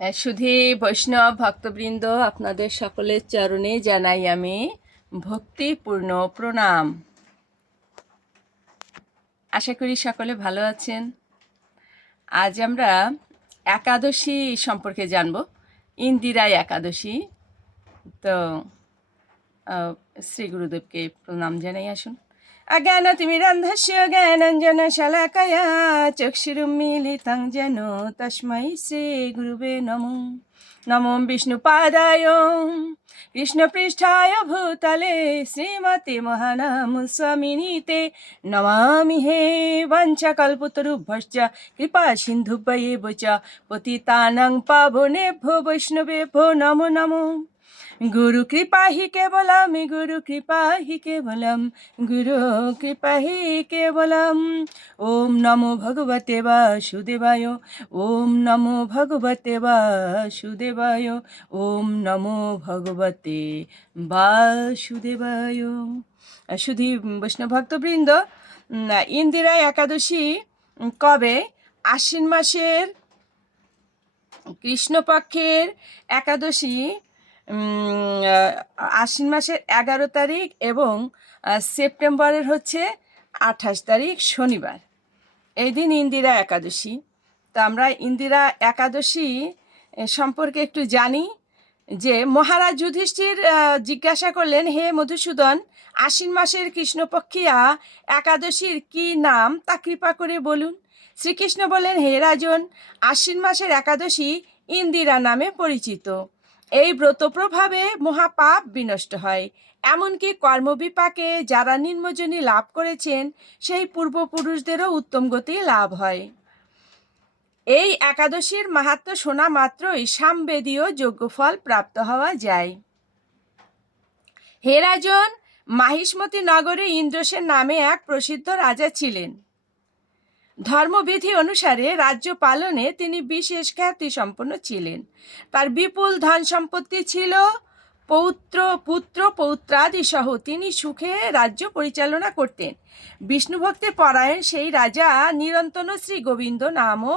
হ্যাঁ শুধু বৈষ্ণব, ভক্তবৃন্দ আপনাদের সকলের চরণে জানাই আমি ভক্তিপূর্ণ প্রণাম। আশা করি সকলে ভালো আছেন। আজ আমরা একাদশী সম্পর্কে জানব, ইন্দিরা একাদশী। তো শ্রী গুরুদেবকে প্রণাম জানাই, আসুন। শলাকয়া চক্ষুরুন্মিলিतं যেন তস্मै শ্রী গুরুবে নমো নমো বিষ্ণুপাদায় কৃষ্ণপৃষ্ঠায় ভূতলে শ্রীমতি মহানাম স্বামিনীতে নমামি হে বঞ্চকল্পতরুভ্যশ্চ কৃপা সিন্ধুভ্যেব চ পতিতানাং পাবনেভ্যো বৈষ্ণবেভ্যো নমো নমো গুরু কৃপাহি কেবলম গুরু কৃপাহি কেবলম গুরু কৃপাহি কেবলম ওম নমো ভগবতে বাসুদেবায় ওম নমো ভগবতে বাসুদেবায় ওম নমো ভগবতে বাসুদেবায় শুধু বৈষ্ণব ভক্তবৃন্দ ইন্দিরা একাদশী কবে? আশ্বিন মাসের কৃষ্ণপক্ষের একাদশী আশ্বিন মাসের এগারো তারিখ এবং সেপ্টেম্বরের হচ্ছে আঠাশ তারিখ শনিবার। এই দিন ইন্দিরা একাদশী। তো আমরা ইন্দিরা একাদশী সম্পর্কে একটু জানি যে মহারাজ যুধিষ্ঠির জিজ্ঞাসা করলেন, হে মধুসূদন, আশ্বিন মাসের কৃষ্ণপক্ষিয়া একাদশীর কি নাম? তা কৃপা করে বলুন। শ্রীকৃষ্ণ বললেন হে রাজন, আশ্বিন মাসের একাদশী ইন্দিরা নামে পরিচিত। এই ব্রত প্রভাবে মহাপাপ বিনষ্ট হয়। এমনকি কর্মবিপাকে যারা নিম্নজনী লাভ করেছেন, সেই পূর্বপুরুষদেরও উত্তম গতি লাভ হয়। এই একাদশীর মাহাত্ম শোনা মাত্রই সামবেদীয় যজ্ঞফল প্রাপ্ত হওয়া যায়। হেরাজন মাহিষ্মতি নগরে ইন্দ্রসেন নামে এক প্রসিদ্ধ রাজা ছিলেন। ধর্মবিধি অনুসারে রাজ্য পালনে তিনি বিশেষ খ্যাতি সম্পন্ন ছিলেন। তার বিপুল ধন সম্পত্তি ছিল, পৌত্র, পুত্র, পৌত্রাদি সহ তিনি সুখে রাজ্য পরিচালনা করতেন। বিষ্ণুভক্তে পরায়ণ সেই রাজা নিরন্তন শ্রী গোবিন্দ নামও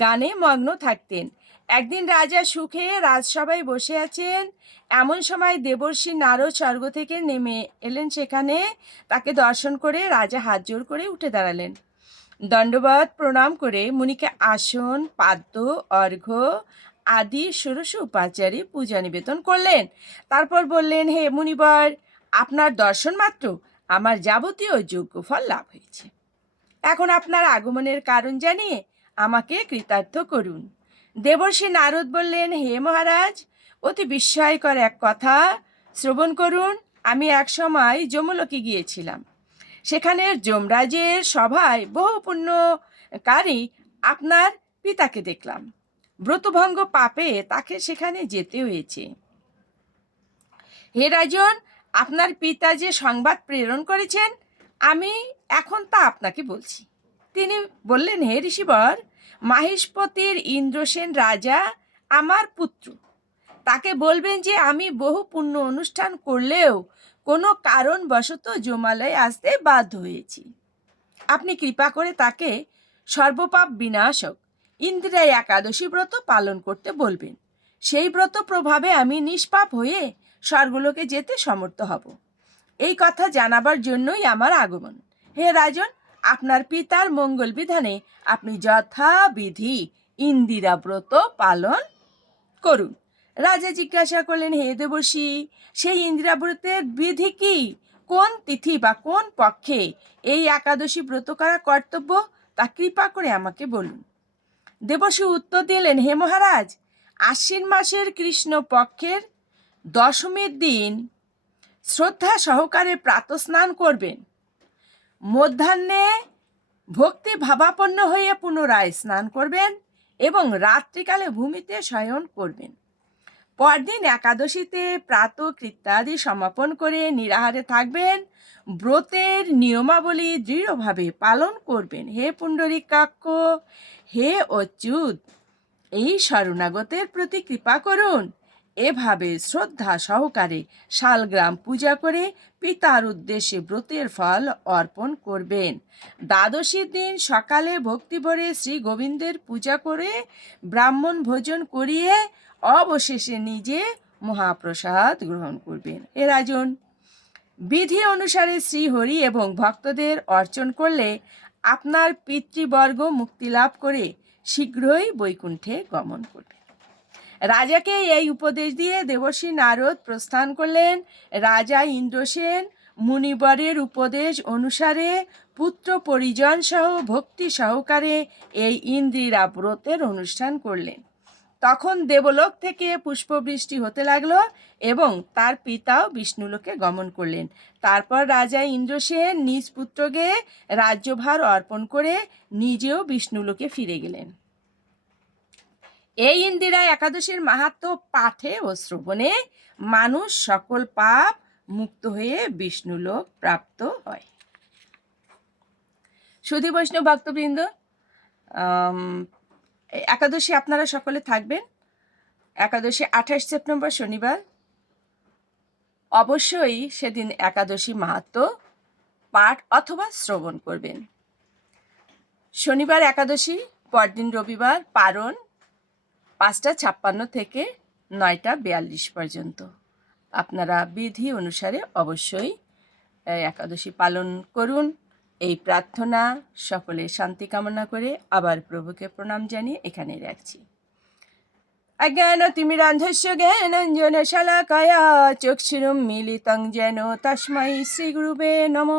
গানে মগ্ন থাকতেন। একদিন রাজা সুখে রাজসভায় বসে আছেন। এমন সময় দেবর্ষী নারদ স্বর্গ থেকে নেমে এলেন সেখানে। তাকে দর্শন করে রাজা হাত জোর করে উঠে দাঁড়ালেন। দণ্ডবত প্রণাম করে মুনিকে আসন, পাদ্য, অর্ঘ্য আদি ষোড়শ উপাচারে পূজা নিবেদন করলেন। তারপর বললেন, হে মুনিবর, আপনার দর্শন মাত্র, আমার যাবতীয় যোগ্য ফল লাভ হয়েছে। এখন আপনার আগমনের কারণ জানিয়ে আমাকে কৃতার্থ করুন। দেবর্ষী নারদ বললেন, হে মহারাজ, অতি বিস্ময়কর এক কথা। শ্রবণ করুন, আমি এক সময় যমলোকে গিয়েছিলাম। সেখানে যমরাজের সভায় বহু পুণ্যকারী আপনার পিতাকে দেখলাম। ব্রতভঙ্গ পাপে তাকে সেখানে যেতে হয়েছে। হে রাজন, আপনার পিতা যে সংবাদ প্রেরণ করেছেন, আমি এখন তা আপনাকে বলছি। তিনি বললেন, হে ঋষিবর মাহেশপতির ইন্দ্রসেন রাজা আমার পুত্র। তাকে বলবেন যে আমি বহু পুণ্য অনুষ্ঠান করলেও কোনো কারণবশত জমালয়ে আসতে বাধ্য হয়েছি। আপনি কৃপা করে তাকে সর্বপাপ বিনাশক ইন্দিরা একাদশী ব্রত পালন করতে বলবেন। সেই ব্রত প্রভাবে আমি নিষ্পাপ হয়ে স্বর্গলোকে যেতে সমর্থ হব। এই কথা জানাবার জন্যই আমার আগমন। হে রাজন, আপনার পিতার মঙ্গল বিধানে আপনি যথাবিধি ইন্দিরা ব্রত পালন করুন। রাজা জিজ্ঞাসা করলেন, হে দেবর্ষী, সেই ইন্দিরাব্রতের বিধি কি? কোন তিথি বা কোন পক্ষে এই একাদশী ব্রত করা কর্তব্য? তা কৃপা করে আমাকে বলুন। দেবর্ষী উত্তর দিলেন, হে মহারাজ, আশ্বিন মাসের কৃষ্ণ পক্ষের দশমীর দিন শ্রদ্ধা সহকারে প্রাতস্নান করবেন। মধ্যাহ্নে ভক্তি ভাবাপন্ন হয়ে পুনরায় স্নান করবেন এবং রাত্রিকালে ভূমিতে শয়ন করবেন। পরদিন একাদশীতে প্রাত কৃত্যাদি সমাপন করে নিরাহারে থাকবেন। ব্রতের নিয়মাবলী দৃঢ়ভাবে পালন করবেন। হে পুণ্ডরীকাক্ষ, হে অচ্যুত, এই শরণাগতের প্রতি কৃপা করুন। এভাবে শ্রদ্ধা সহকারে শালগ্রাম পূজা করে পিতার উদ্দেশ্যে ব্রতের ফল অর্পণ করবেন। দ্বাদশীর দিন সকালে ভক্তিভরে শ্রী গোবিন্দের পূজা করে ব্রাহ্মণ ভোজন করিয়ে অবশেষে নিজে মহাপ্রসাদ গ্রহণ করবেন। এ রাজন, বিধি অনুসারে শ্রীহরি এবং ভক্তদের অর্চন করলে আপনার পিতৃবর্গ মুক্তি লাভ করে শীঘ্রই বৈকুণ্ঠে গমন করবে। রাজাকে এই উপদেশ দিয়ে দেবর্ষী নারদ প্রস্থান করলেন। রাজা ইন্দ্রসেন মুনিবরের উপদেশ অনুসারে পুত্র পরিজন সহ ভক্তি সহকারে এই ইন্দিরা ব্রতের অনুষ্ঠান করলেন। তখন দেবলোক থেকে পুষ্পবৃষ্টি হতে লাগল এবং তার পিতাও বিষ্ণুলোকে গমন করলেন। তারপর রাজা ইন্দ্রসেন নিজ পুত্রকে রাজ্যভার অর্পণ করে নিজেও বিষ্ণুলোকে ফিরে গেলেন। এই ইন্দিরা একাদশীর মাহাত্ম পাঠে ও শ্রবণে মানুষ সকল পাপ মুক্ত হয়ে বিষ্ণুলোক প্রাপ্ত হয়। সুধী বৈষ্ণব ভক্তবৃন্দ একাদশী আপনারা সকলে থাকবেন। একাদশী আঠাশ সেপ্টেম্বর শনিবার। অবশ্যই সেদিন একাদশী মাহাত্ম পাঠ অথবা শ্রবণ করবেন। শনিবার একাদশী, পরদিন রবিবার পারণ পাঁচটা ছাপ্পান্ন থেকে নয়টা বিয়াল্লিশ পর্যন্ত। আপনারা বিধি অনুসারে অবশ্যই একাদশী পালন করুন। এই প্রার্থনা সকলে শান্তি কামনা করে আবার প্রভুকে প্রণাম জানিয়ে এখানে রাখছি। অজ্ঞান তিমিরান্ধস্য জ্ঞানঞ্জন শালাকায়া চক্ষুরুম মিলিতং যেন তস্मै শ্রীগুরুবে নম।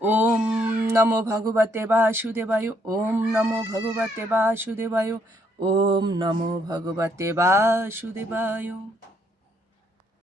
ওম নমো ভগবতে বাসুদেবায়, ওম নমো ভগবতে বাসুদেবায়, ওম নমো ভগবতে বাসুদেবায়।